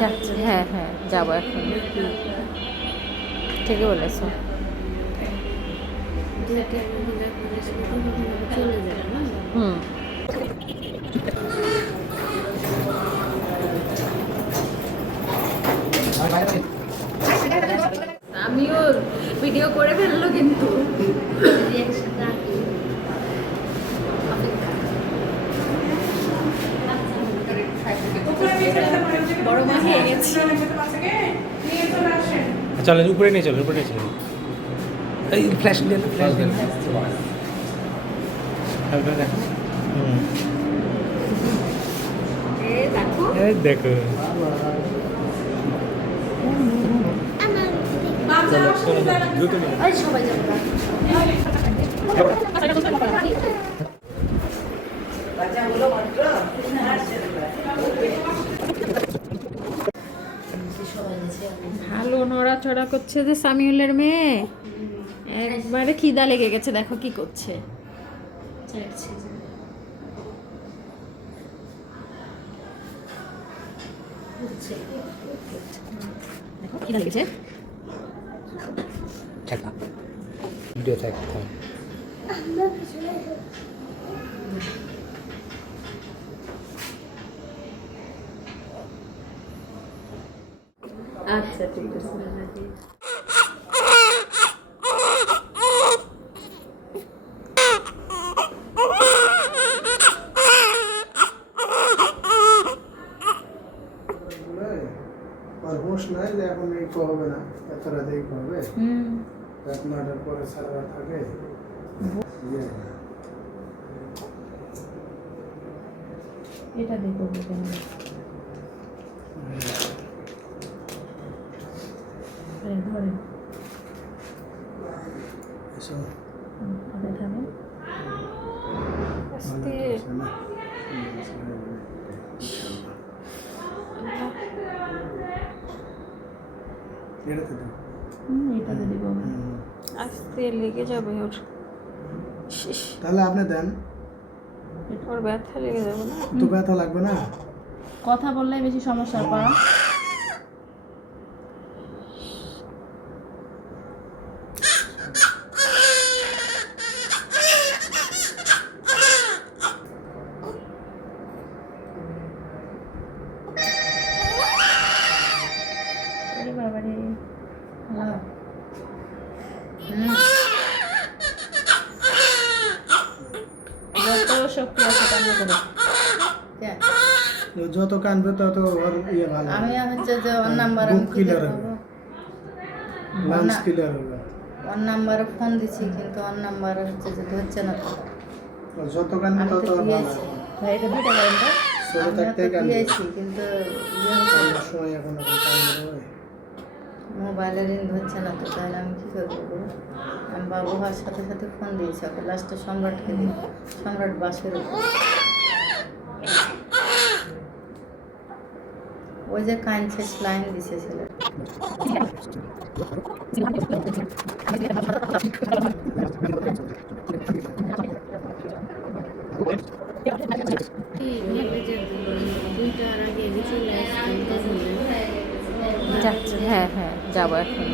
যাচ্ছে, হ্যাঁ হ্যাঁ যাবো এখন। ঠিকই বলেছো। হুম। আমিও ভিডিও করে ফেললো কিন্তু বড় মা খেয়ে গেছি। চলেন উপরে নিয়ে চলেন, উপরে নিয়ে চলেন। এই ফ্ল্যাশ দেন, ফ্ল্যাশ দেন। এই দেখো দ্রুত সবাই যাবো। ভালো নড়াচড়া করছে যে সামিউলের মেয়ে, একবারে খিদা লেগে গেছে, দেখো কি করছে। দেখো খিদা লেগেছে। ভিডিও থাকতে আচ্ছা ঠিক আছে। আর হোশ নাই যে এখন এই হবে না, এত রাতে এই করবে, রাত 9টার পরে সারা রাত থাকে। এটা দেখো কেন ধরেন থামে আস্তে। এটাতে দিব আস্তে, লেগে যাবে ওর। তাহলে আপনি দেন, ওর ব্যথা লেগে যাবে না? তো ব্যথা লাগবে না। কথা বললে বেশি সমস্যা পাওয়া। বাবারে যত শক্তি আছে কান্না করে, যত কানবে তত ওর ইয়ে ভালো। আমি হচ্ছে যে ওর নাম্বার ক্লিয়ার হবে, লাঞ্চ ক্লিয়ার হবে। ওর নাম্বারে ফোন দিছি কিন্তু ওর নাম্বার হচ্ছে যে ধরছে না। তো যত কানবে তত ভালো। ভাই এটা দুইটা কারণ তো ছোট থাকতে কানবে কিন্তু সময় এখন কানবে, মোবাইলে রিং ধরছে না। তো তাহলে আমি কী করবো? আমি বাবু হওয়ার সাথে সাথে ফোন দিয়েছি ওকে, লাস্টে সম্রাটকে দিই, সম্রাট বাসের উপর। ওই যে কাঁদছে লাইন দিছে ছেলে। যাচ্ছে, হ্যাঁ হ্যাঁ যাবো এখন।